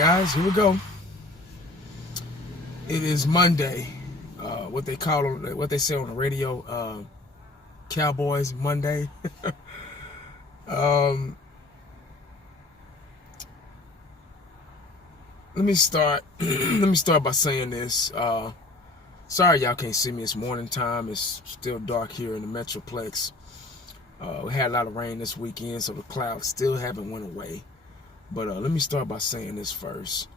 guys, here we go. It is Monday. What they say on the radio, Cowboys Monday. Let me start. Let me start by saying this. Sorry, y'all can't see me. It's morning time. It's still dark here in the Metroplex. We had a lot of rain this weekend, so the clouds still haven't went away. But let me start by saying this first.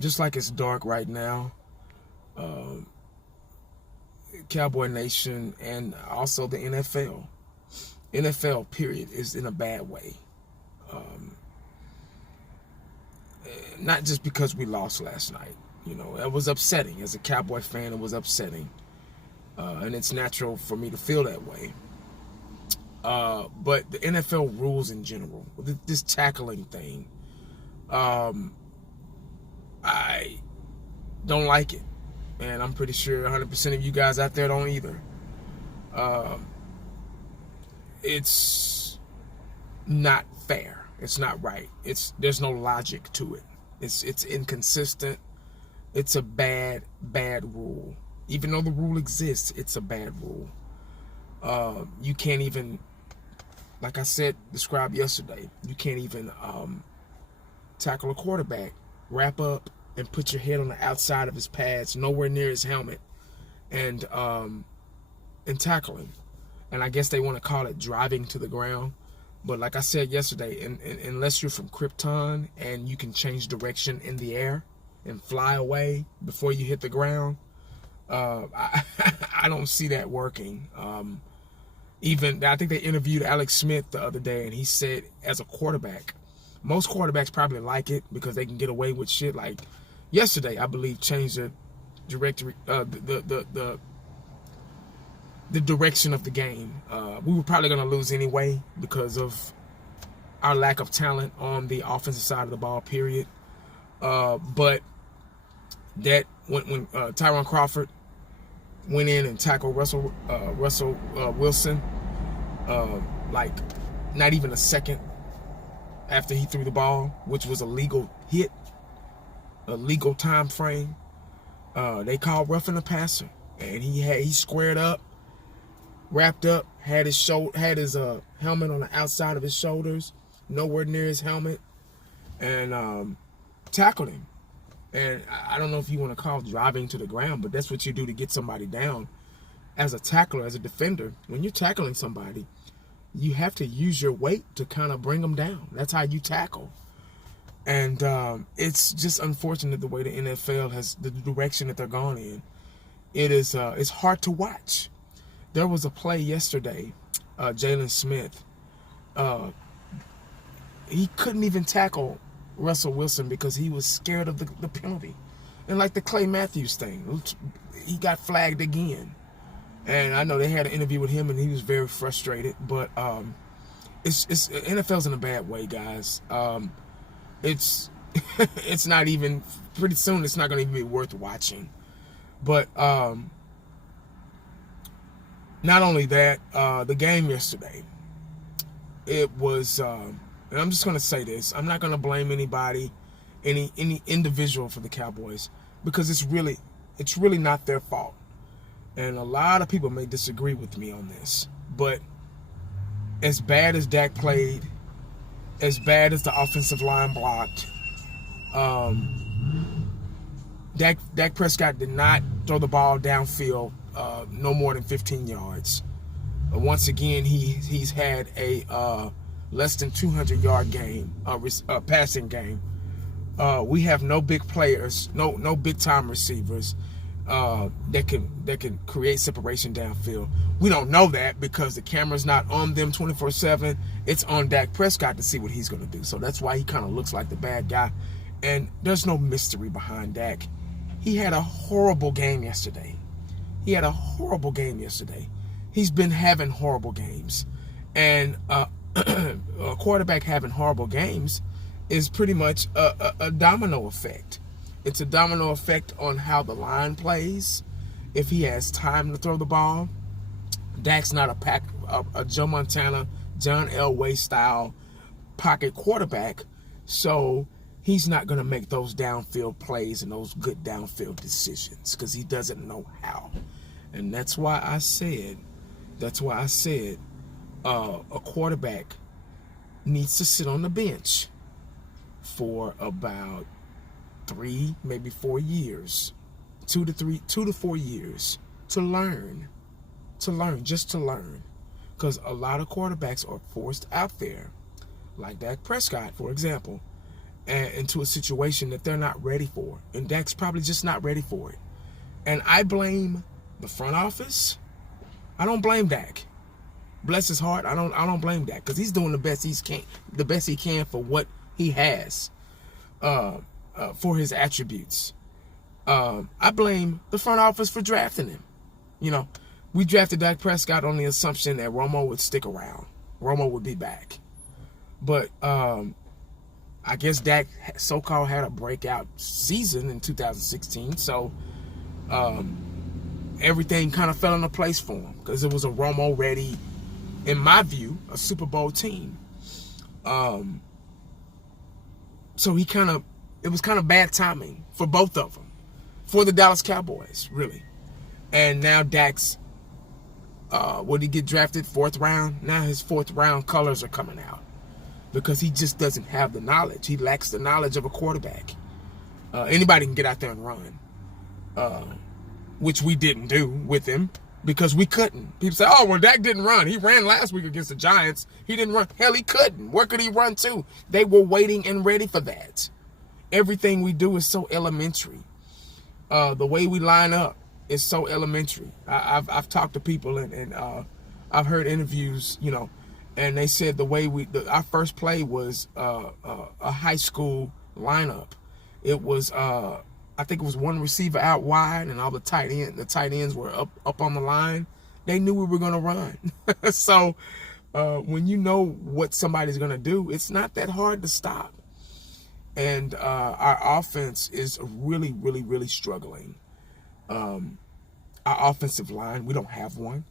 Just like it's dark right now, Cowboy Nation and also the NFL period is in a bad way. Not just because we lost last night. You know, it was upsetting. As a Cowboy fan, it was upsetting. And it's natural for me to feel that way. But the NFL rules in general, this tackling thing, I don't like it. And I'm pretty sure 100% of you guys out there don't either. It's not fair. It's not right. There's no logic to it. It's inconsistent. It's a bad rule. Even though the rule exists, it's a bad rule. You can't even, like I described yesterday, you can't even tackle a quarterback, wrap up, and put your head on the outside of his pads, nowhere near his helmet, and tackle him. And I guess they want to call it driving to the ground. But like I said yesterday, unless you're from Krypton and you can change direction in the air and fly away before you hit the ground, I don't see that working. Even I think they interviewed Alex Smith the other day, and he said, as a quarterback, most quarterbacks probably like it because they can get away with shit. Like yesterday, I believe changed the directory, the direction of the game. We were probably going to lose anyway because of our lack of talent on the offensive side of the ball. Period. But that when Tyron Crawford went in and tackled Russell Wilson, like not even a second after he threw the ball, which was a legal hit, a legal time frame. They called roughing the passer, and he squared up, wrapped up, had his helmet on the outside of his shoulders, nowhere near his helmet, and tackled him. And I don't know if you want to call it driving to the ground, but that's what you do to get somebody down. As a tackler, as a defender, when you're tackling somebody, you have to use your weight to kind of bring them down. That's how you tackle. And it's just unfortunate the way the NFL has, the direction that they're going in. It's hard to watch. There was a play yesterday, Jalen Smith. He couldn't even tackle Russell Wilson because he was scared of the penalty. And like the Clay Matthews thing, he got flagged again. And I know they had an interview with him and he was very frustrated. But NFL's in a bad way, guys. It's not even, pretty soon it's not going to even be worth watching. But not only that, the game yesterday, it was, and I'm just going to say this, I'm not going to blame anybody, any individual for the Cowboys, because it's really not their fault. And a lot of people may disagree with me on this, but as bad as Dak played, as bad as the offensive line blocked, Dak Prescott did not throw the ball downfield no more than 15 yards. Once again, he's had a less than 200-yard game, passing game. We have no big players, no big-time receivers that can create separation downfield. We don't know that because the camera's not on them 24/7. It's on Dak Prescott to see what he's going to do. So that's why he kind of looks like the bad guy. And there's no mystery behind Dak. He had a horrible game yesterday. He's been having horrible games. And a quarterback having horrible games is pretty much a domino effect. It's a domino effect on how the line plays. If he has time to throw the ball, Dak's not a Joe Montana, John Elway style pocket quarterback So he's not going to make those downfield plays and those good downfield decisions because he doesn't know how. And that's why I said a quarterback needs to sit on the bench for about 3, maybe 4 years, 2 to 4 years to learn, just to learn. Because a lot of quarterbacks are forced out there, like Dak Prescott, for example, and into a situation that they're not ready for. And Dak's probably just not ready for it. And I blame the front office. I don't blame Dak. Bless his heart, I don't blame Dak because he's doing the best he can for what he has, for his attributes. I blame the front office for drafting him. You know, we drafted Dak Prescott on the assumption that Romo would stick around. Romo would be back. But I guess Dak so-called had a breakout season in 2016. So everything kind of fell into place for him because it was a Romo-ready, in my view, a Super Bowl team. So it was kind of bad timing for both of them. For the Dallas Cowboys, really. And now Dak's, would he get drafted 4th round? Now his 4th round colors are coming out because he just doesn't have the knowledge. He lacks the knowledge of a quarterback. Anybody can get out there and run, which we didn't do with him because we couldn't. People say, oh, well, Dak didn't run. He ran last week against the Giants. He didn't run. Hell, he couldn't. Where could he run to? They were waiting and ready for that. Everything we do is so elementary. The way we line up is so elementary. I've talked to people and I've heard interviews, you know, and they said the way our first play was a high school lineup. It was I think it was one receiver out wide and all the tight ends were up on the line. They knew we were going to run. So when you know what somebody's going to do, it's not that hard to stop. And our offense is really, really, really struggling. Our offensive line, we don't have one.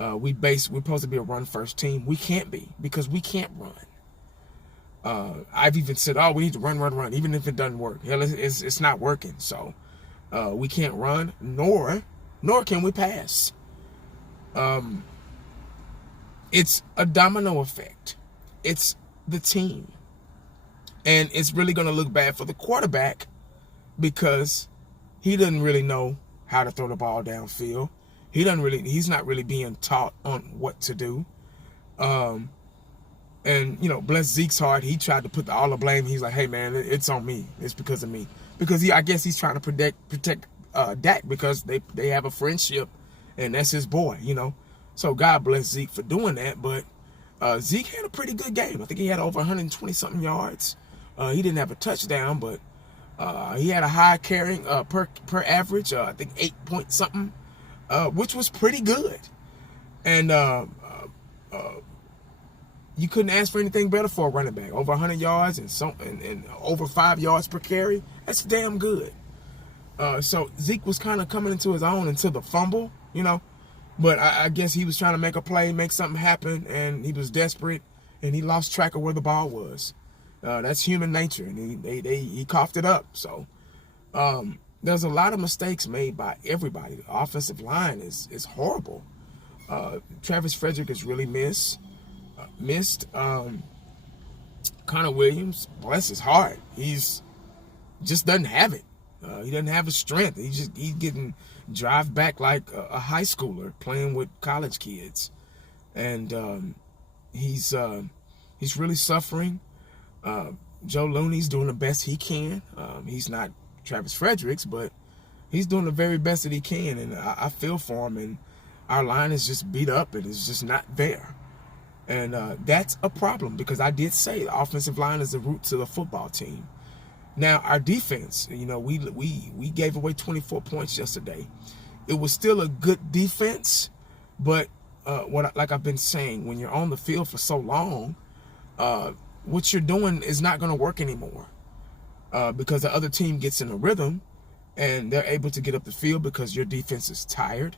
We're supposed to be a run-first team. We can't be because we can't run. I've even said, oh, we need to run, even if it doesn't work. Hell, it's not working. So we can't run, nor can we pass. It's a domino effect. It's the team. And it's really going to look bad for the quarterback because he doesn't really know how to throw the ball downfield. He's not really being taught on what to do. And, you know, bless Zeke's heart, he tried to put all the blame. He's like, hey, man, it's on me. It's because of me. Because I guess he's trying to protect Dak because they have a friendship and that's his boy, you know. So God bless Zeke for doing that. But Zeke had a pretty good game. I think he had over 120-something yards. He didn't have a touchdown, but he had a high carrying per average, I think 8 point something, which was pretty good. And you couldn't ask for anything better for a running back. Over 100 yards and over 5 yards per carry. That's damn good. So Zeke was kind of coming into his own until the fumble, you know. But I guess he was trying to make a play, make something happen, and he was desperate, and he lost track of where the ball was. That's human nature, and he coughed it up. So there's a lot of mistakes made by everybody. The offensive line is horrible. Travis Frederick is really missed. Connor Williams, bless his heart, he's just doesn't have it. He doesn't have his strength. He's getting drive back like a high schooler playing with college kids, and he's really suffering. Joe Looney's doing the best he can. He's not Travis Fredericks, but he's doing the very best that he can, and I feel for him. And our line is just beat up, and it's just not there. And that's a problem because I did say the offensive line is the root to the football team. Now, our defense, you know, we gave away 24 points yesterday. It was still a good defense, but like I've been saying, when you're on the field for so long, what you're doing is not going to work anymore because the other team gets in a rhythm and they're able to get up the field because your defense is tired.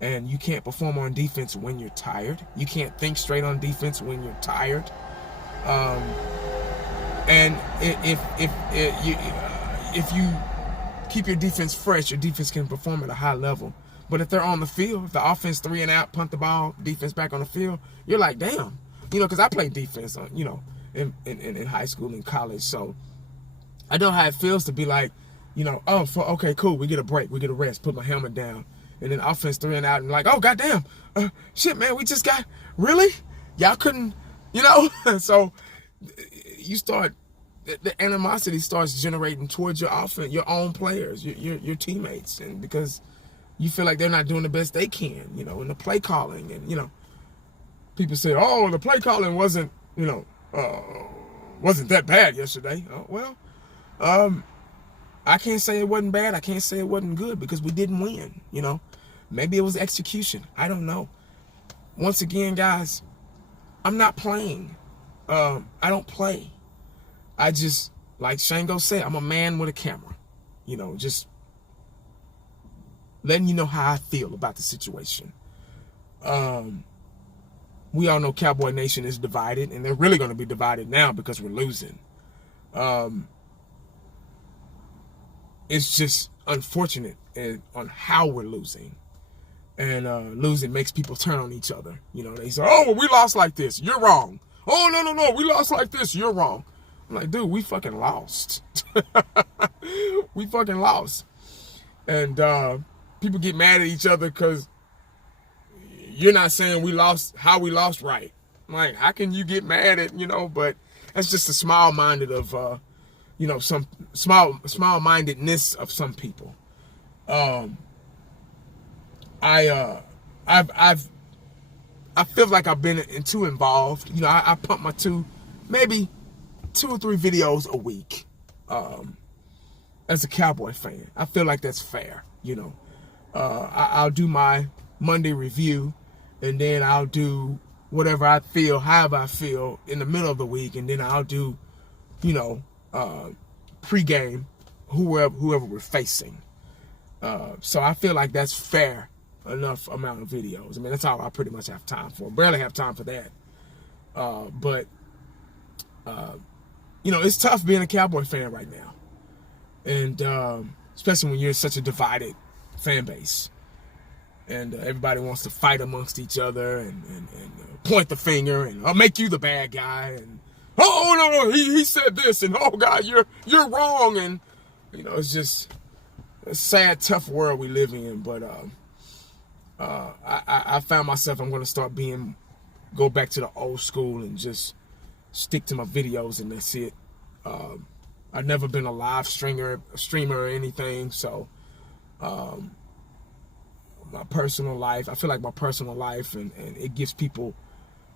And you can't perform on defense when you're tired. You can't think straight on defense when you're tired. And if you keep your defense fresh, your defense can perform at a high level. But if they're on the field, if the offense 3 and out, punt the ball, defense back on the field, you're like, damn. Because I played defense, in high school and college. So I know how it feels to be like, okay, cool, we get a break, we get a rest, put my helmet down. And then offense 3 and out, and like, oh, goddamn, shit, man, we just got, really? Y'all couldn't, So you start, the animosity starts generating towards your offense, your own players, your teammates, and because you feel like they're not doing the best they can, in the play calling. And, people say, oh, the play calling wasn't that bad yesterday. I can't say it wasn't bad. I can't say it wasn't good because we didn't win, Maybe it was execution. I don't know. Once again, guys, I'm not playing. I don't play. I just, like Shango said, I'm a man with a camera. Just letting you know how I feel about the situation. We all know Cowboy Nation is divided, and they're really going to be divided now because we're losing. It's just unfortunate on how we're losing. And losing makes people turn on each other. They say, oh, well, we lost like this. You're wrong. Oh, no, we lost like this. You're wrong. I'm like, dude, we fucking lost. We fucking lost. And people get mad at each other because you're not saying we lost how we lost right. I'm like, how can you get mad at, but that's just the small-minded of, some small-mindedness of some people. I feel like I've been too involved. I pump my maybe 2 or 3 videos a week. As a Cowboy fan, I feel like that's fair. I'll do my Monday review, and then I'll do whatever I feel, however I feel in the middle of the week, and then I'll do, pregame, whoever we're facing. So I feel like that's fair enough amount of videos. I mean, that's all I pretty much have time for. Barely have time for that. But it's tough being a Cowboy fan right now. And especially when you're such a divided fan base. And everybody wants to fight amongst each other and point the finger and I'll make you the bad guy. And, oh, no, he said this. And, oh, God, you're wrong. And, it's just a sad, tough world we live in. But I found myself, I'm going to start go back to the old school and just stick to my videos, and that's it. I've never been a live streamer or anything, so my personal life, I feel like my personal life, and it gives people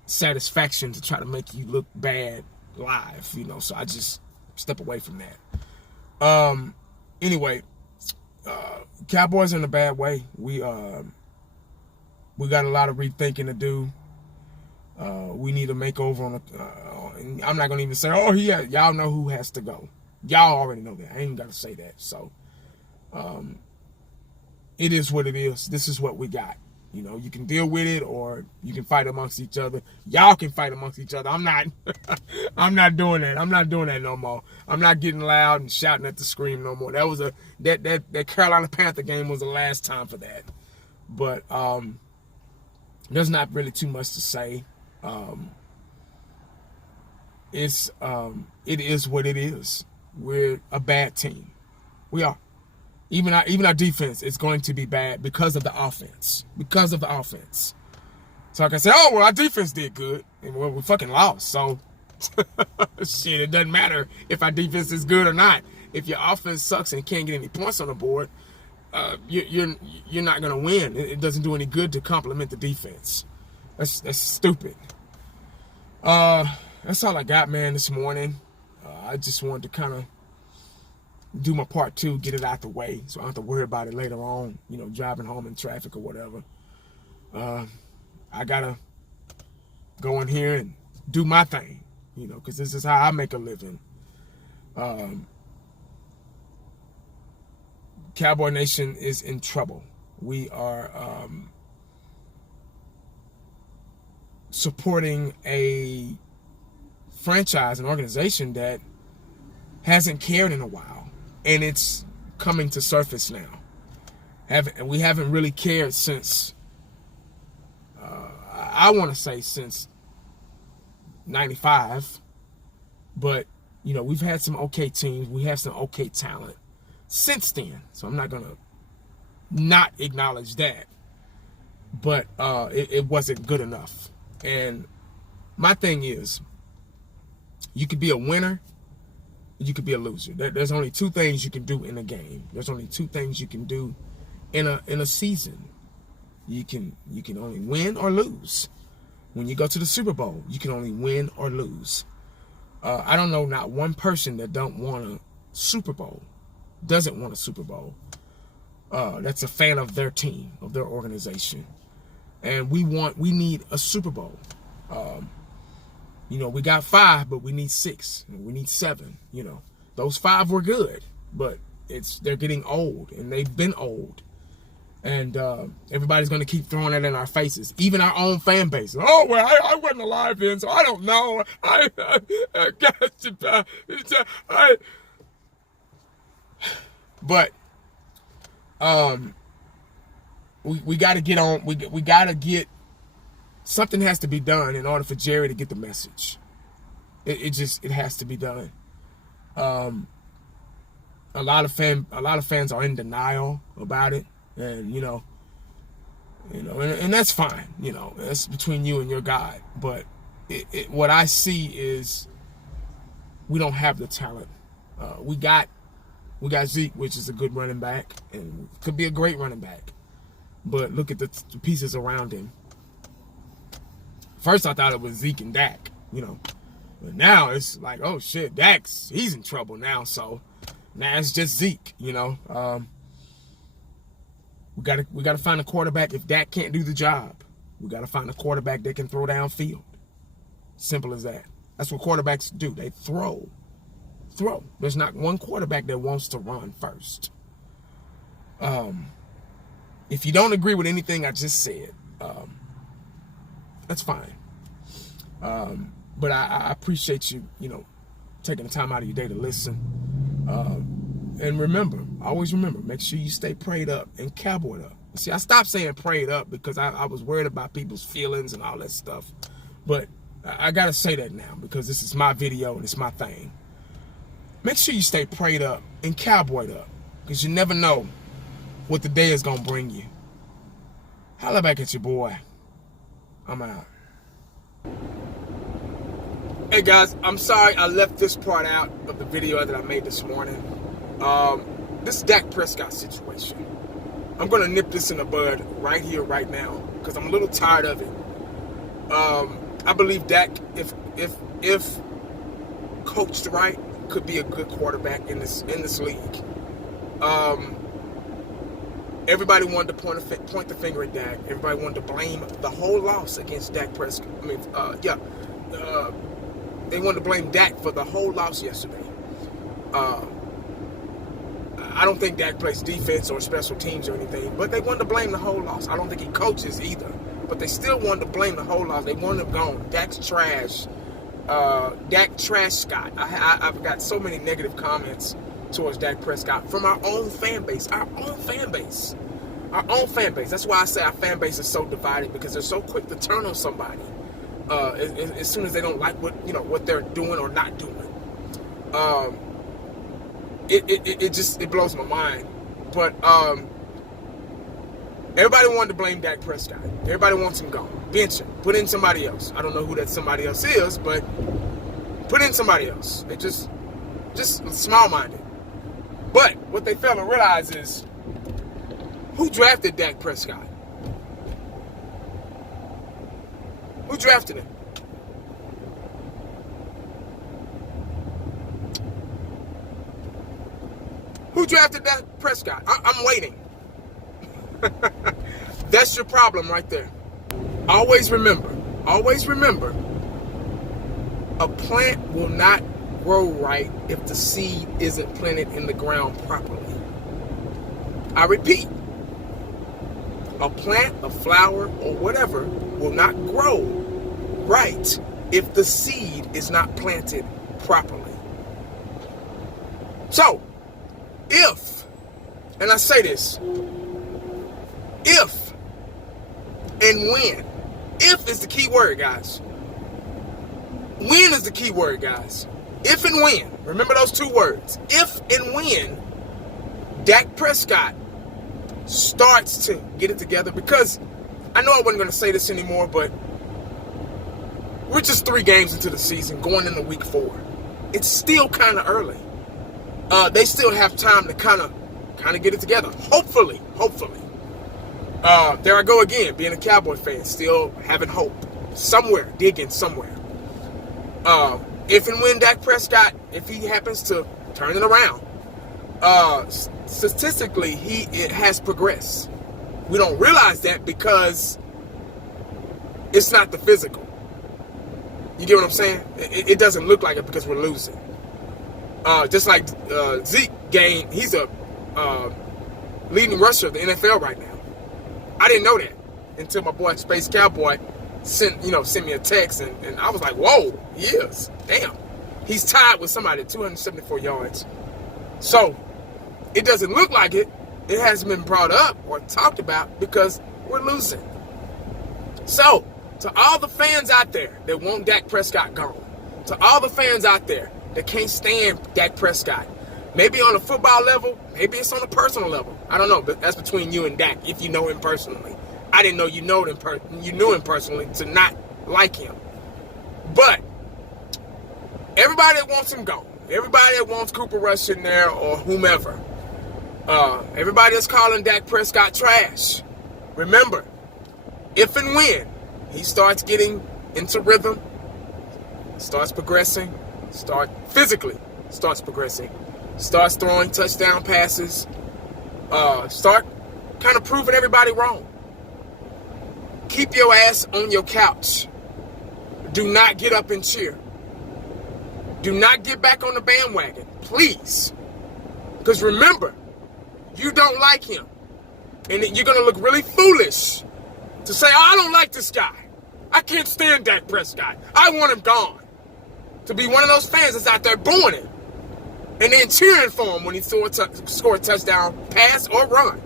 satisfaction to try to make you look bad live, so I just step away from that. Anyway, Cowboys are in a bad way. We got a lot of rethinking to do. We need a makeover on I'm not gonna even say, y'all know who has to go. Y'all already know that. I ain't gotta say that. So it is what it is. This is what we got. You can deal with it, or you can fight amongst each other. Y'all can fight amongst each other. I'm not I'm not doing that. I'm not doing that no more. I'm not getting loud and shouting at the screen no more. That was that Carolina Panther game was the last time for that. But there's not really too much to say. It is what it is. We're a bad team. We are. Even our defense is going to be bad because of the offense. Because of the offense. So I can say, our defense did good, and we fucking lost. So shit, it doesn't matter if our defense is good or not. If your offense sucks and can't get any points on the board, you're not gonna win. It doesn't do any good to compliment the defense. That's stupid. That's all I got, man, this morning. I just wanted to kind of do my part 2, get it out the way, so I don't have to worry about it later on, driving home in traffic or whatever. I gotta go in here and do my thing, because this is how I make a living. Cowboy Nation is in trouble. We are supporting a franchise, an organization that hasn't cared in a while, and it's coming to surface now. We haven't really cared since, I want to say since 95, but, you know, we've had some okay teams. We have some okay talent since then, so I'm not going to not acknowledge that, but it wasn't good enough. And my thing is, you could be a winner, you could be a loser. There's only two things you can do in a game. There's only two things you can do in a season. You can only win or lose. When you go to the Super Bowl, you can only win or lose. I don't know not one person that don't want a Super Bowl, doesn't want a Super Bowl. That's a fan of their team, of their organization. And we need a Super Bowl. You know, we got 5, but we need 6. We need 7. You know, those 5 were good, but they're getting old, and they've been old. And everybody's going to keep throwing it in our faces, even our own fan base. Oh, well, I wasn't alive then, so I don't know. But we got to get on. We got to get, something has to be done in order for Jerry to get the message. It has to be done. A lot of fans are in denial about it. And, you know, and that's fine. You know, that's between you and your God. But what I see is we don't have the talent. We got Zeke, which is a good running back, and could be a great running back. But look at the pieces around him. First, I thought it was Zeke and Dak, you know. But now it's like, oh shit, he's in trouble now. So now it's just Zeke, you know. We gotta find a quarterback. If Dak can't do the job, we gotta find a quarterback that can throw downfield. Simple as that. That's what quarterbacks do. They throw. There's not one quarterback that wants to run first. If you don't agree with anything I just said, that's fine. But I appreciate you, you know, taking the time out of your day to listen. And remember, always remember, make sure you stay prayed up and cowboyed up. See, I stopped saying prayed up because I was worried about people's feelings and all that stuff. But I got to say that now because this is my video and it's my thing. Make sure you stay prayed up and cowboyed up because you never know what the day is going to bring you. Holla back at your boy. I'm out. Hey guys, I'm sorry I left this part out of the video that I made this morning. This Dak Prescott situation. I'm going to nip this in the bud right here, right now, because I'm a little tired of it. I believe Dak, if coached right, could be a good quarterback in this league. Everybody wanted to point the finger at Dak. Everybody wanted to blame the whole loss against Dak Prescott. They wanted to blame Dak for the whole loss yesterday. I don't think Dak plays defense or special teams or anything, but they wanted to blame the whole loss. I don't think he coaches either, but they still wanted to blame the whole loss. They wanted him gone. Dak's trash. Dak trash Scott. I've got so many negative comments towards Dak Prescott from our own fan base. Our own fan base. That's why I say our fan base is so divided, because they're so quick to turn on somebody as soon as they don't like what they're doing or not doing. It blows my mind. But everybody wanted to blame Dak Prescott. Everybody wants him gone. Bench him. Put in somebody else. I don't know who that somebody else is, but put in somebody else. They just small-minded. But what they fail to realize is, who drafted Dak Prescott? Who drafted him? Who drafted Dak Prescott? I'm waiting. That's your problem right there. Always remember, a plant will not grow right if the seed isn't planted in the ground properly. I repeat, a plant, a flower, or whatever will not grow right if the seed is not planted properly. So, if, and I say this, if and when, if is the key word, guys. When is the key word, guys. If and when. Remember those two words. If and when Dak Prescott starts to get it together, because I know I wasn't going to say this anymore, but we're just 3 games into the season, going into week 4. It's still kind of early. They still have time to kind of get it together. Hopefully. There I go again, being a Cowboy fan, still having hope. Somewhere, digging somewhere. If and when Dak Prescott, if he happens to turn it around, statistically, it has progressed. We don't realize that because it's not the physical. You get what I'm saying? It doesn't look like it because we're losing. Just like Zeke gained, he's a leading rusher of the NFL right now. I didn't know that until my boy Space Cowboy sent me a text, and I was like, whoa, he is. Damn. He's tied with somebody at 274 yards. So, it doesn't look like it. It hasn't been brought up or talked about because we're losing. So, to all the fans out there that want Dak Prescott gone, to all the fans out there that can't stand Dak Prescott, maybe on a football level, maybe it's on a personal level. I don't know, but that's between you and Dak, if you know him personally. I didn't know you knew him personally to not like him. But everybody that wants him gone, everybody that wants Cooper Rush in there or whomever, everybody that's calling Dak Prescott trash, remember, if and when he starts getting into rhythm, starts progressing, starts progressing, starts throwing touchdown passes, start kind of proving everybody wrong. Keep your ass on your couch. Do not get up and cheer. Do not get back on the bandwagon, please. Because remember, you don't like him. And you're going to look really foolish to say, oh, I don't like this guy. I can't stand Dak Prescott. I want him gone. To be one of those fans that's out there booing him and then cheering for him when he scored a touchdown pass or run.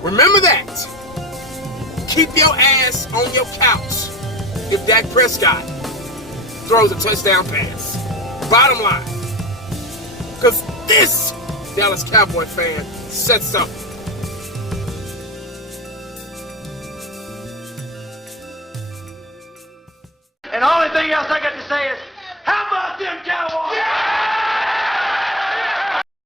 Remember that. Keep your ass on your couch if Dak Prescott throws a touchdown pass. Bottom line. Because this Dallas Cowboy fan sets up. And the only thing else I got to say is,